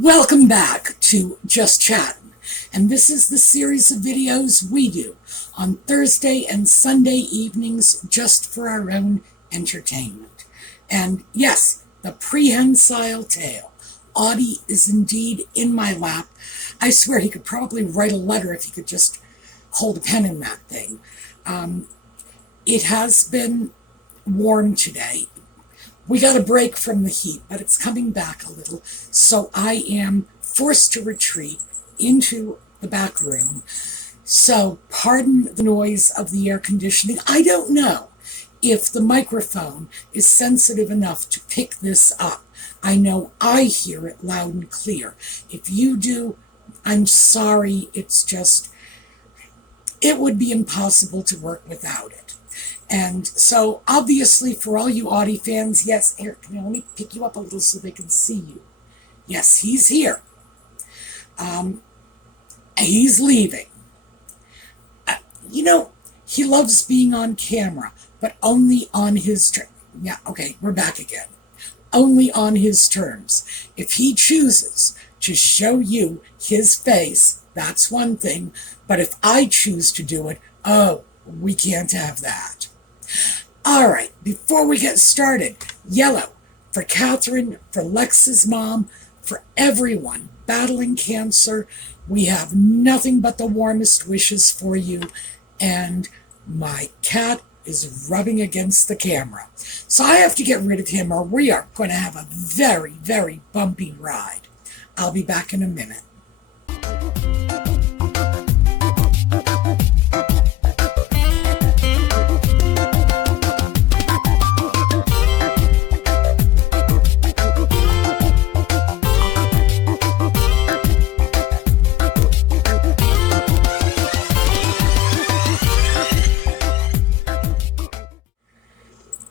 Welcome back to Just Chattin, and this is the series of videos we do on Thursday and Sunday evenings just for our own entertainment. And yes, the prehensile tale. Audie is indeed in my lap. I swear he could probably write a letter if he could just hold a pen in that thing. It has been warm today. We got a break from the heat, but it's coming back a little, so I am forced to retreat into the back room. So pardon the noise of the air conditioning. I don't know if the microphone is sensitive enough to pick this up. I know I hear it loud and clear. If you do, I'm sorry. It's just, it would be impossible to work without it. And so, obviously, for all you Audie fans, yes, Eric, can I only pick you up a little so they can see you? Yes, he's here. He's leaving. He loves being on camera, but only on his terms. Yeah, okay, we're back again. Only on his terms. If he chooses to show you his face, that's one thing. But if I choose to do it, oh, we can't have that. All right, before we get started, yellow for Catherine, for Lex's mom, for everyone battling cancer. We have nothing but the warmest wishes for you. And my cat is rubbing against the camera. So I have to get rid of him or we are going to have a very, very bumpy ride. I'll be back in a minute.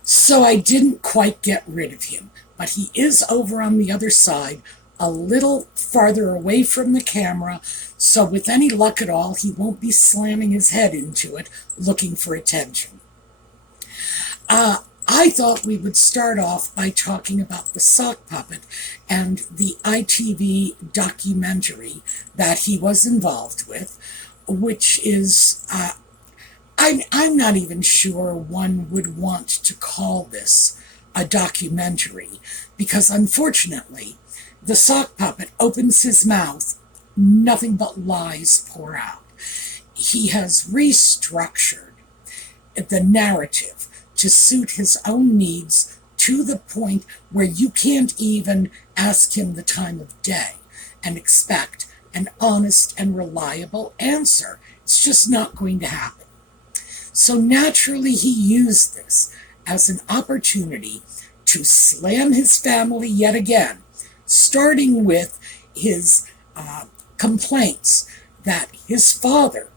So I didn't quite get rid of him, but he is over on the other side, a little farther away from the camera, so with any luck at all, he won't be slamming his head into it, looking for attention. I thought we would start off by talking about the sock puppet and the ITV documentary that he was involved with, which is... I'm not even sure one would want to call this a documentary, because unfortunately, the sock puppet opens his mouth, nothing but lies pour out. He has restructured the narrative to suit his own needs to the point where you can't even ask him the time of day and expect an honest and reliable answer. It's just not going to happen. So naturally, he used this as an opportunity to slam his family yet again, starting with his complaints that his father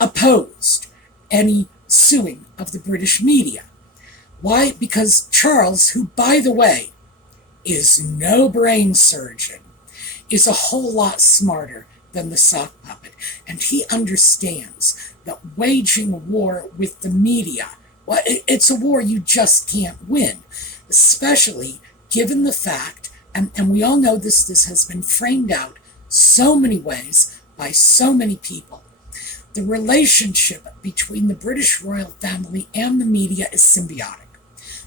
opposed any suing of the British media. Why? Because Charles, who, by the way, is no brain surgeon, is a whole lot smarter than the sock puppet, and he understands that waging war with the media, well, it's a war you just can't win, especially given the fact, and we all know this has been framed out so many ways by so many people. The relationship between the British royal family and the media is symbiotic.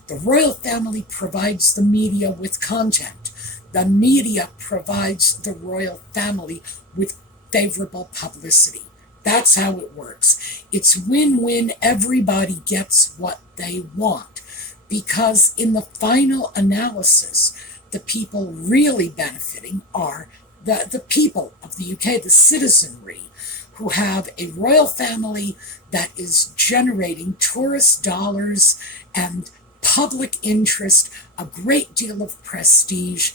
The royal family provides the media with content. The media provides the royal family with favorable publicity. That's how it works. It's win-win. Everybody gets what they want. Because in the final analysis, the people really benefiting are the people of the UK, the citizenry, who have a royal family that is generating tourist dollars and public interest, a great deal of prestige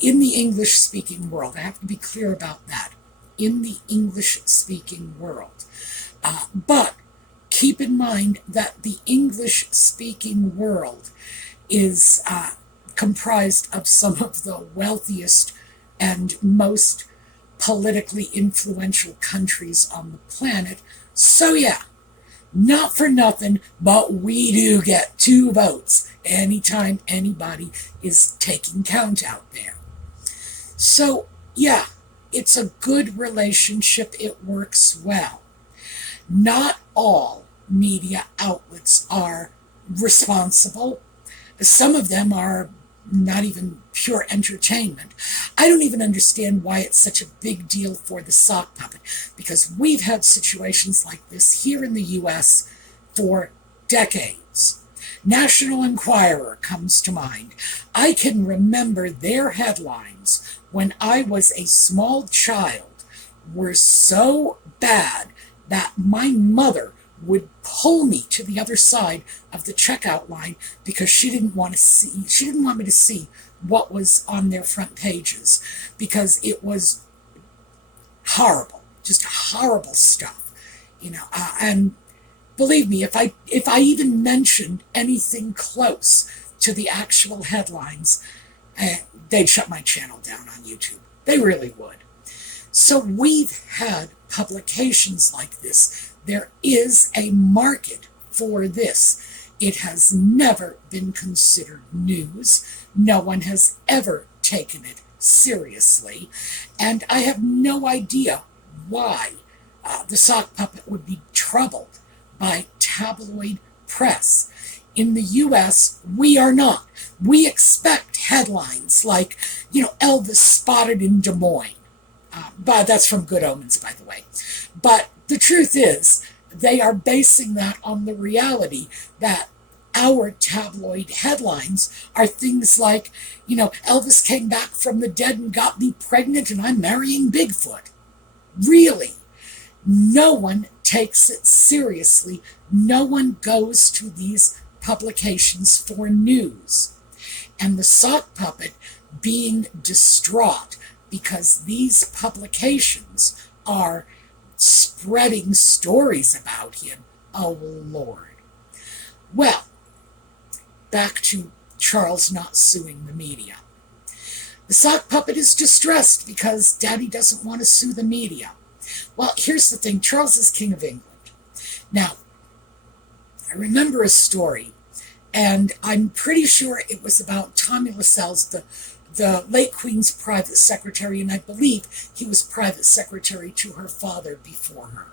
in the English-speaking world. I have to be clear about that. In the English-speaking world. But keep in mind that the English-speaking world is comprised of some of the wealthiest and most politically influential countries on the planet. So yeah, not for nothing, but we do get 2 votes anytime anybody is taking count out there. So, yeah, it's a good relationship. It works well. Not all media outlets are responsible. Some of them are not even pure entertainment. I don't even understand why it's such a big deal for the sock puppet, because we've had situations like this here in the U.S. for decades. National Enquirer comes to mind. I can remember their headlines when I was a small child were so bad that my mother would pull me to the other side of the checkout line because she didn't want me to see what was on their front pages, because it was horrible, just horrible stuff, and believe me, if I even mentioned anything close to the actual headlines, they'd shut my channel down on YouTube. They really would. So we've had publications like this. There is a market for this. It has never been considered news. No one has ever taken it seriously. And I have no idea why the sock puppet would be troubled by tabloid press. In the U.S., we are not. We expect headlines like, Elvis spotted in Des Moines. But that's from Good Omens, by the way. But the truth is, they are basing that on the reality that our tabloid headlines are things like, Elvis came back from the dead and got me pregnant and I'm marrying Bigfoot. Really? No one takes it seriously. No one goes to these publications for news. And the sock puppet being distraught because these publications are spreading stories about him. Oh, Lord. Well, back to Charles not suing the media. The sock puppet is distressed because Daddy doesn't want to sue the media. Well, here's the thing. Charles is King of England. Now, I remember a story, and I'm pretty sure it was about Tommy Lascelles, the late Queen's private secretary, and I believe he was private secretary to her father before her.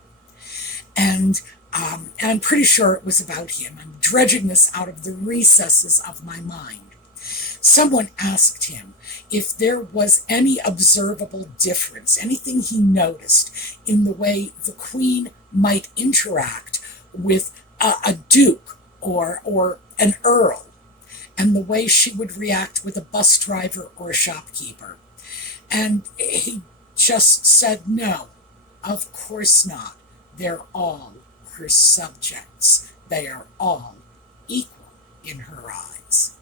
And I'm pretty sure it was about him. I'm dredging this out of the recesses of my mind. Someone asked him if there was any observable difference, anything he noticed in the way the Queen might interact with a duke or an earl, and the way she would react with a bus driver or a shopkeeper. And he just said, no, of course not. They're all her subjects. They are all equal in her eyes.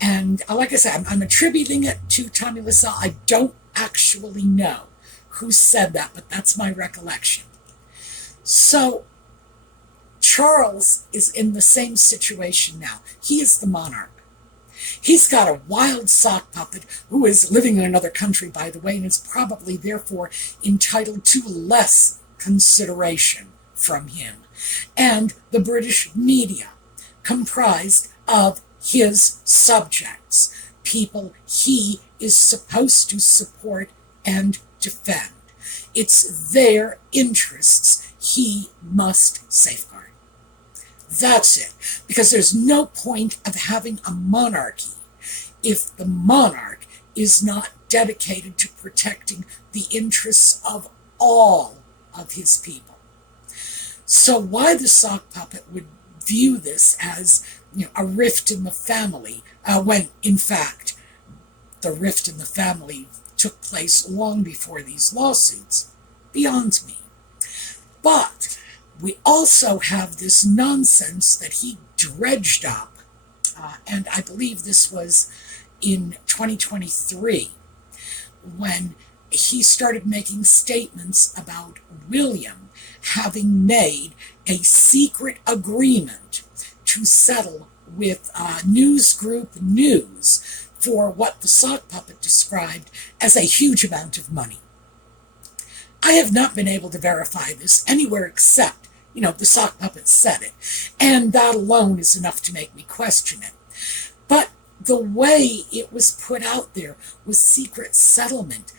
And like I said, I'm attributing it to Tommy Lascelles. I don't actually know who said that, but that's my recollection. So Charles is in the same situation now. He is the monarch. He's got a wild sock puppet who is living in another country, by the way, and is probably therefore entitled to less consideration from him. And the British media, comprised of his subjects, people he is supposed to support and defend. It's their interests he must safeguard. That's it. Because there's no point of having a monarchy if the monarch is not dedicated to protecting the interests of all of his people. So why the sock puppet would view this as a rift in the family, when in fact the rift in the family took place long before these lawsuits, beyond me. But we also have this nonsense that he dredged up, and I believe this was in 2023, when he started making statements about William having made a secret agreement to settle with News Group News for what the sock puppet described as a huge amount of money. I have not been able to verify this anywhere except, the sock puppet said it, and that alone is enough to make me question it. But the way it was put out there was secret settlement.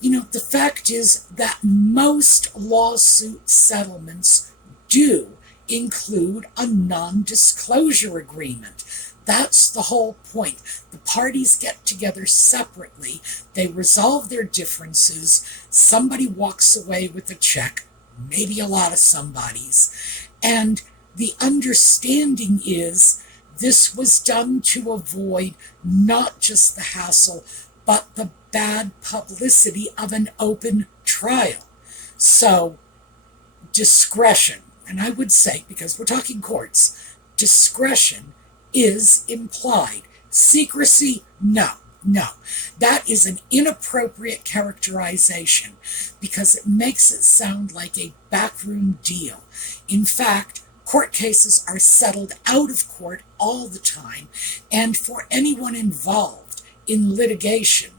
The fact is that most lawsuit settlements do include a non-disclosure agreement. That's the whole point. The parties get together separately, they resolve their differences, somebody walks away with a check, maybe a lot of somebodies, and the understanding is this was done to avoid not just the hassle, but the bad publicity of an open trial. So, discretion, and I would say, because we're talking courts, discretion is implied. Secrecy, no. That is an inappropriate characterization because it makes it sound like a backroom deal. In fact, court cases are settled out of court all the time, and for anyone involved in litigation,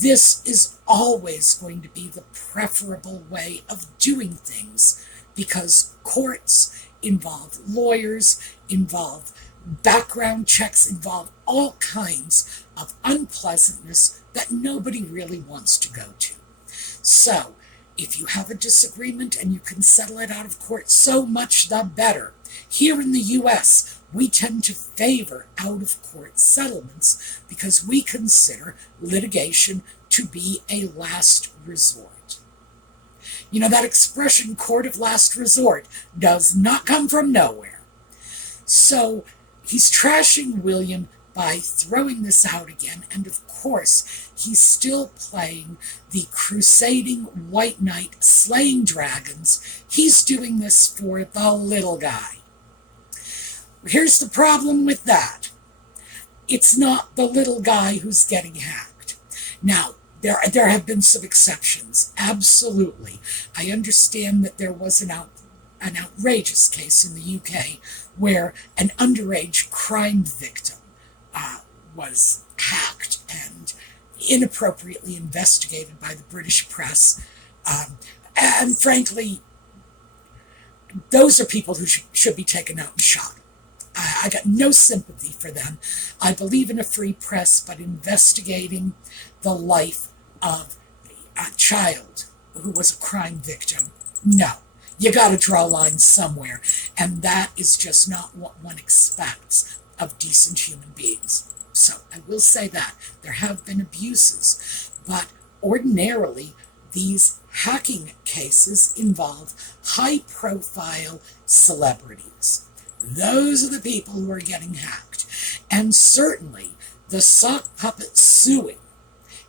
this is always going to be the preferable way of doing things because courts involve lawyers, involve background checks, involve all kinds of unpleasantness that nobody really wants to go to. So, if you have a disagreement and you can settle it out of court, so much the better. Here in the U.S., we tend to favor out-of-court settlements because we consider litigation to be a last resort. That expression, court of last resort, does not come from nowhere. So he's trashing William by throwing this out again, and of course, he's still playing the crusading white knight slaying dragons. He's doing this for the little guy. Here's the problem with that. It's not the little guy who's getting hacked. Now, there have been some exceptions, absolutely. I understand that there was an outrageous case in the UK where an underage crime victim was hacked and inappropriately investigated by the British press. And frankly, those are people who should be taken out and shot. I got no sympathy for them. I believe in a free press, but investigating the life of a child who was a crime victim, no. You got to draw lines somewhere, and that is just not what one expects of decent human beings. So I will say that there have been abuses, but ordinarily these hacking cases involve high-profile celebrities. Those are the people who are getting hacked. And certainly, the sock puppet suing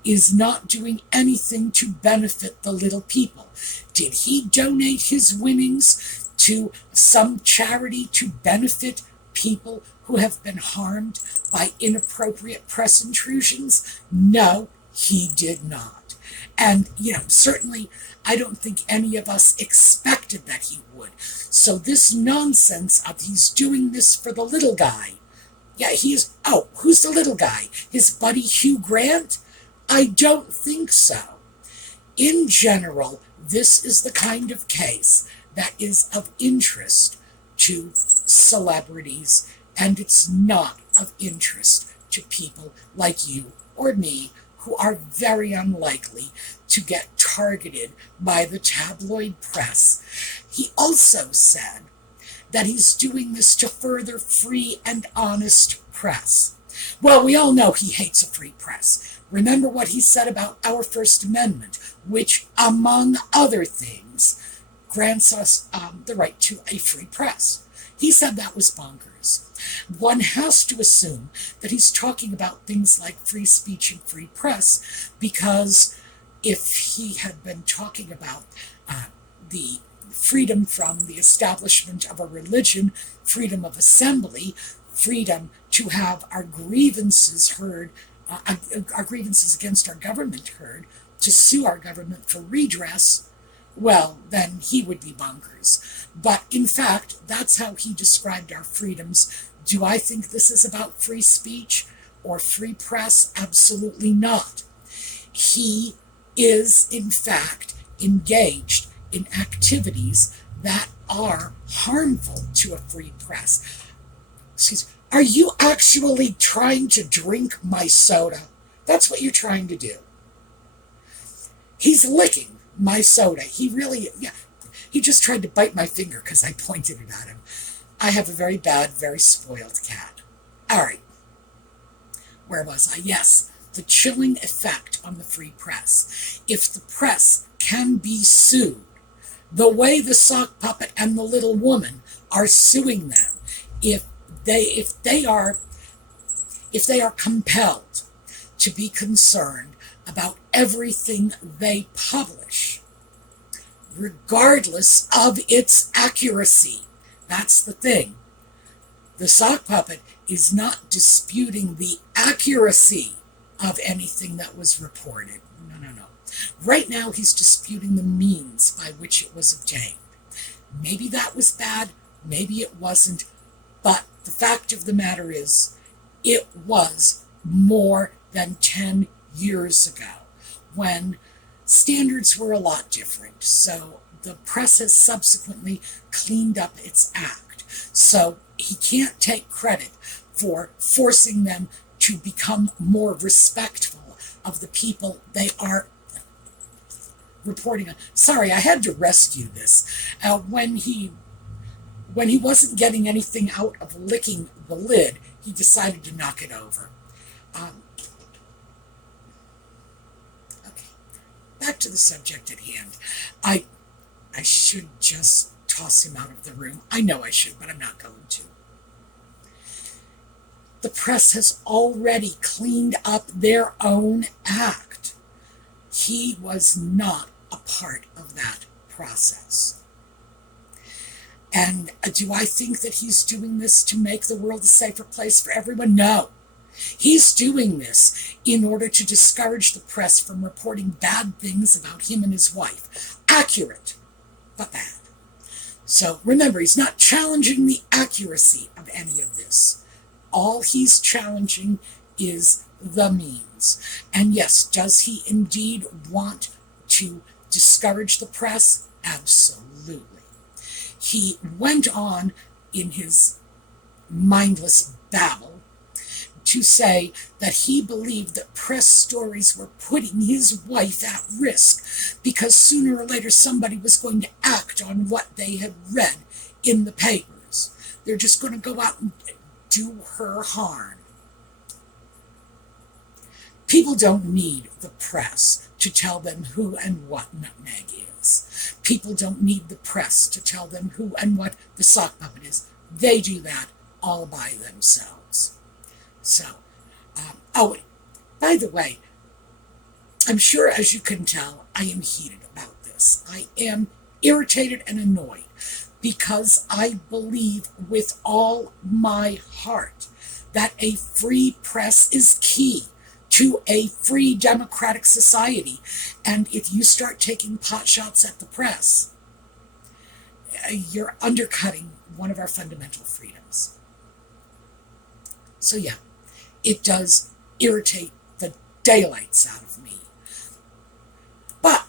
is not doing anything to benefit the little people. Did he donate his winnings to some charity to benefit people who have been harmed by inappropriate press intrusions? No, he did not. And, certainly I don't think any of us expected that he would. So this nonsense of he's doing this for the little guy. Yeah, who's the little guy? His buddy Hugh Grant? I don't think so. In general, this is the kind of case that is of interest to celebrities, and it's not of interest to people like you or me who are very unlikely to get targeted by the tabloid press. He also said that he's doing this to further free and honest press. Well, we all know he hates a free press. Remember what he said about our First Amendment, which, among other things, grants us the right to a free press. He said that was bonkers. One has to assume that he's talking about things like free speech and free press, because if he had been talking about the freedom from the establishment of a religion, freedom of assembly, freedom to have our grievances heard, our grievances against our government heard, to sue our government for redress, well, then he would be bonkers. But in fact, that's how he described our freedoms. Do I think this is about free speech or free press? Absolutely not. He is, in fact, engaged in activities that are harmful to a free press. Are you actually trying to drink my soda? That's what you're trying to do. He's licking my soda. He really, yeah, he just tried to bite my finger because I pointed it at him. I have a very bad, very spoiled cat. All right. Where was I? Yes, the chilling effect on the free press. If the press can be sued, the way the sock puppet and the little woman are suing them, if they are compelled to be concerned about everything they publish, regardless of its accuracy. That's the thing. The sock puppet is not disputing the accuracy of anything that was reported. No. Right now, he's disputing the means by which it was obtained. Maybe that was bad, maybe it wasn't, but the fact of the matter is, it was more than 10 years ago when standards were a lot different. So the press has subsequently cleaned up its act. So he can't take credit for forcing them to become more respectful of the people they are reporting on. Sorry, I had to rescue this. When he wasn't getting anything out of licking the lid, he decided to knock it over. Okay, back to the subject at hand. I should just toss him out of the room. I know I should, but I'm not going to. The press has already cleaned up their own act. He was not a part of that process. And do I think that he's doing this to make the world a safer place for everyone? No. He's doing this in order to discourage the press from reporting bad things about him and his wife. Accurate, but bad. So remember, he's not challenging the accuracy of any of this. All he's challenging is the means. And yes, does he indeed want to discourage the press? Absolutely. He went on in his mindless babble to say that he believed that press stories were putting his wife at risk because sooner or later somebody was going to act on what they had read in the papers. They're just going to go out and do her harm. People don't need the press to tell them who and what nutmeg is. People don't need the press to tell them who and what the sock puppet is. They do that all by themselves. So, by the way, I'm sure as you can tell, I am heated about this. I am irritated and annoyed because I believe with all my heart that a free press is key to a free democratic society. And if you start taking pot shots at the press, you're undercutting one of our fundamental freedoms. So yeah, it does irritate the daylights out of me. But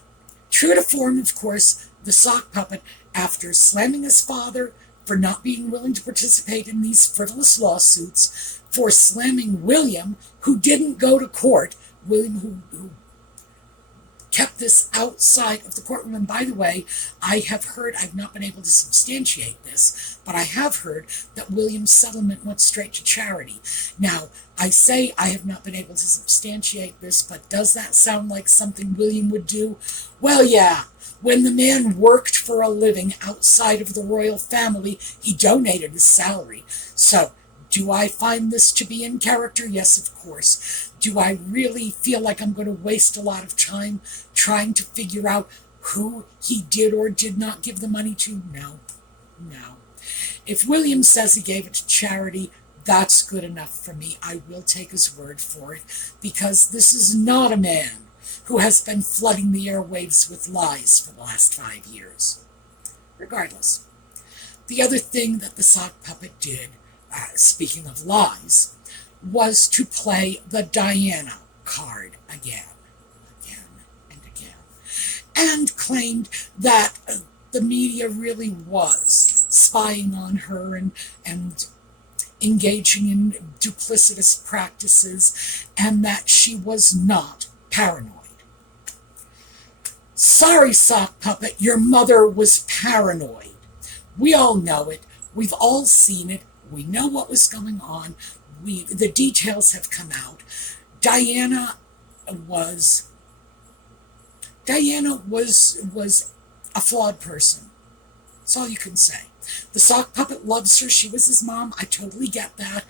true to form, of course, the sock puppet, after slamming his father for not being willing to participate in these frivolous lawsuits, for slamming William, who didn't go to court, William who kept this outside of the courtroom. And by the way, I have heard, I've not been able to substantiate this, but I have heard that William's settlement went straight to charity. Now, I say I have not been able to substantiate this, but does that sound like something William would do? Well, yeah. When the man worked for a living outside of the royal family, he donated his salary. So, do I find this to be in character? Yes, of course. Do I really feel like I'm going to waste a lot of time trying to figure out who he did or did not give the money to? No. If William says he gave it to charity, that's good enough for me. I will take his word for it, because this is not a man who has been flooding the airwaves with lies for the last 5 years. Regardless, the other thing that the sock puppet did, speaking of lies, was to play the Diana card again and again, and claimed that the media really was spying on her and engaging in duplicitous practices, and that she was not paranoid. Sorry, sock puppet, your mother was paranoid. We all know it. We've all seen it. We know what was going on. The details have come out. Diana was a flawed person. That's all you can say. The sock puppet loves her. She was his mom. I totally get that.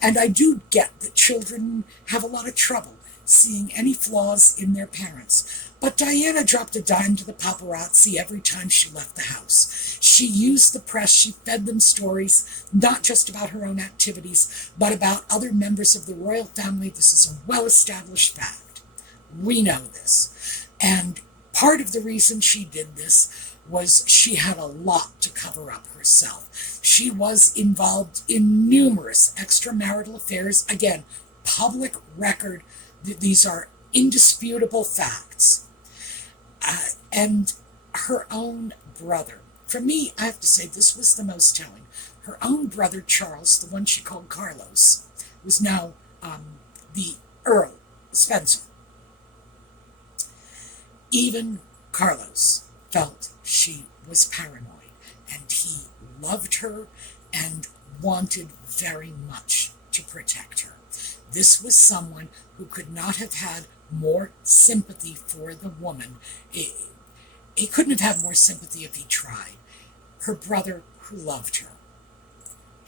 And I do get that children have a lot of trouble seeing any flaws in their parents. But Diana dropped a dime to the paparazzi every time she left the house. She used the press. She fed them stories, not just about her own activities, but about other members of the royal family. This is a well-established fact. We know this. And part of the reason she did this was she had a lot to cover up herself. She was involved in numerous extramarital affairs. Again, public record. These are indisputable facts. And her own brother. For me, I have to say, this was the most telling. Her own brother, Charles, the one she called Carlos, was now the Earl Spencer. Even Carlos felt she was paranoid, and he loved her and wanted very much to protect her. This was someone who could not have had more sympathy for the woman. He couldn't have had more sympathy if he tried. Her brother who loved her.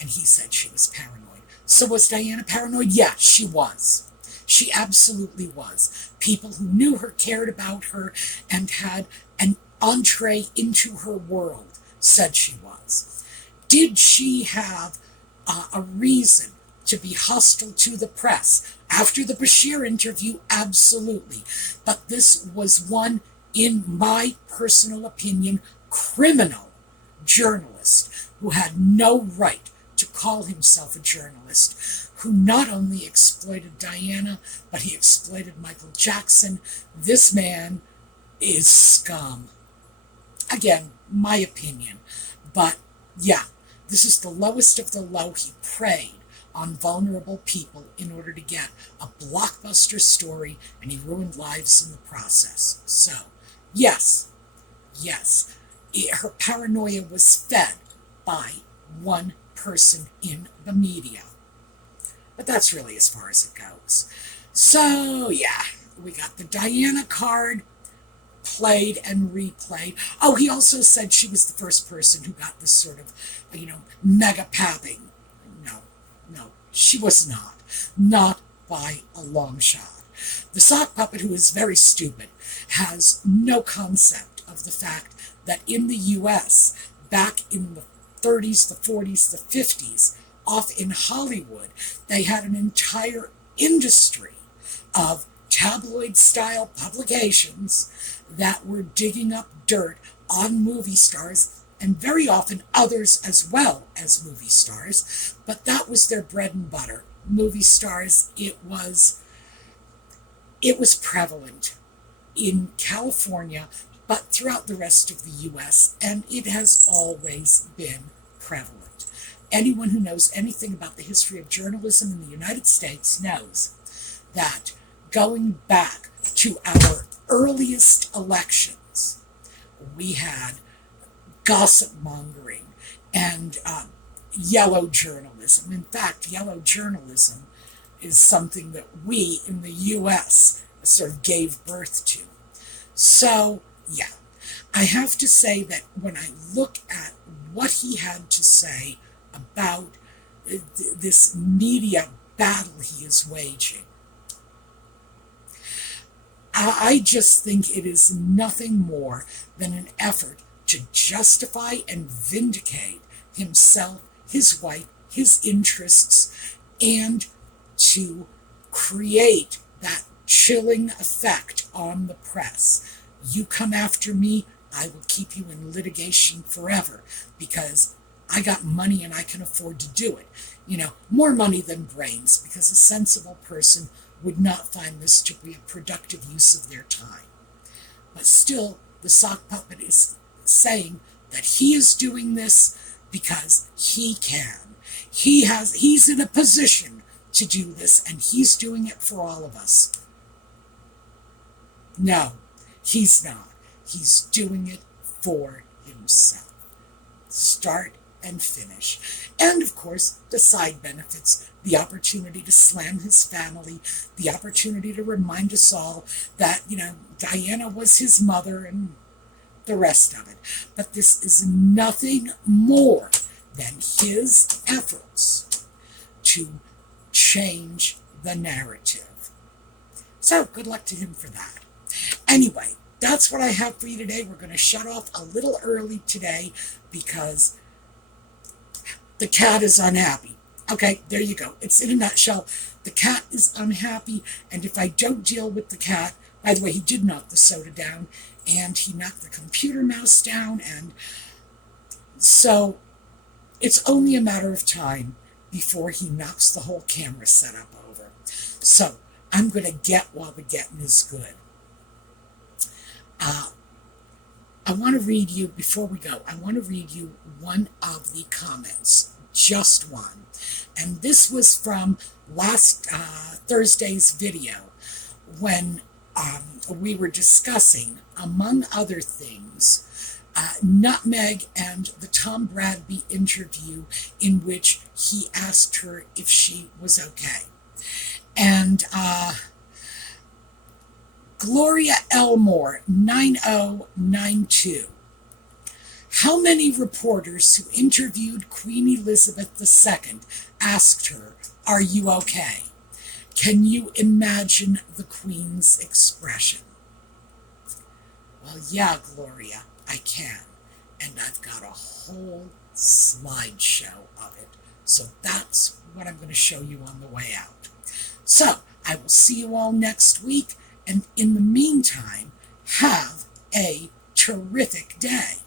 And he said she was paranoid. So was Diana paranoid? Yeah, she was. She absolutely was. People who knew her, cared about her, and had an entree into her world said she was. Did she have a reason to be hostile to the press? After the Bashir interview, absolutely. But this was one, in my personal opinion, criminal journalist who had no right to call himself a journalist, who not only exploited Diana, but he exploited Michael Jackson. This man is scum. Again, my opinion. But yeah, this is the lowest of the low. He preyed on vulnerable people in order to get a blockbuster story, and he ruined lives in the process. So, yes, her paranoia was fed by one person in the media. But that's really as far as it goes. So, yeah, we got the Diana card played and replayed. Oh, he also said she was the first person who got this sort of, mega pabbing. No, she was not. Not by a long shot. The sock puppet, who is very stupid, has no concept of the fact that in the U.S., back in the 30s, the 40s, the 50s, off in Hollywood, they had an entire industry of tabloid-style publications that were digging up dirt on movie stars, and very often others as well as movie stars, but that was their bread and butter. Movie stars, it was prevalent in California, but throughout the rest of the U.S., and it has always been prevalent. Anyone who knows anything about the history of journalism in the United States knows that going back to our earliest elections, we had gossip mongering and yellow journalism. In fact, yellow journalism is something that we in the U.S. sort of gave birth to. So, yeah, I have to say that when I look at what he had to say about this media battle he is waging, I just think it is nothing more than an effort to justify and vindicate himself, his wife, his interests, and to create that chilling effect on the press. You come after me, I will keep you in litigation forever because I got money and I can afford to do it. More money than brains, because a sensible person would not find this to be a productive use of their time. But still, the sock puppet is saying that he is doing this because he can. He's in a position to do this, and he's doing it for all of us. No, he's not. He's doing it for himself. Start and finish. And of course, the side benefits, the opportunity to slam his family, the opportunity to remind us all that, Diana was his mother and the rest of it. But this is nothing more than his efforts to change the narrative. So good luck to him for that. Anyway, that's what I have for you today. We're going to shut off a little early today because the cat is unhappy. Okay, there you go. It's in a nutshell. The cat is unhappy, and if I don't deal with the cat, by the way, he did knock the soda down, and he knocked the computer mouse down, and so it's only a matter of time before he knocks the whole camera setup over. So I'm going to get while the getting is good. I want to read you, before we go, I want to read you one of the comments, just one. And this was from last Thursday's video when we were discussing, among other things, Nutmeg and the Tom Bradby interview in which he asked her if she was okay. And Gloria Elmore, 9092. How many reporters who interviewed Queen Elizabeth II asked her, "Are you okay?" Can you imagine the Queen's expression? Well, yeah, Gloria, I can. And I've got a whole slideshow of it. So that's what I'm going to show you on the way out. So I will see you all next week. And in the meantime, have a terrific day.